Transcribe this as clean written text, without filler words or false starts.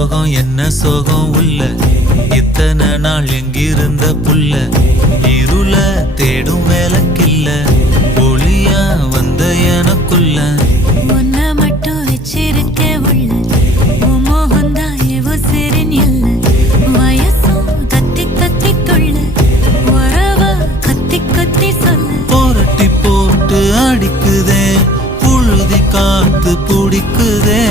சோகம் என்ன சோகம் உள்ள இத்தனை நாள் எங்கிருந்த புல்ல இருள தேடும் வேலைக்கில்ல ஒளியா வந்த எனக்குள்ள உன்னை மட்டும் வச்சிருக்க உள்ள உன் மோகந்தான் எவோ சிறின் எல்ல வயசும் கத்தி கத்தி தொள்ள உறவ கத்தி கத்தி சொல்ல போரட்டி போட்டு அடிக்குதே புழுதி காத்து பிடிக்குதே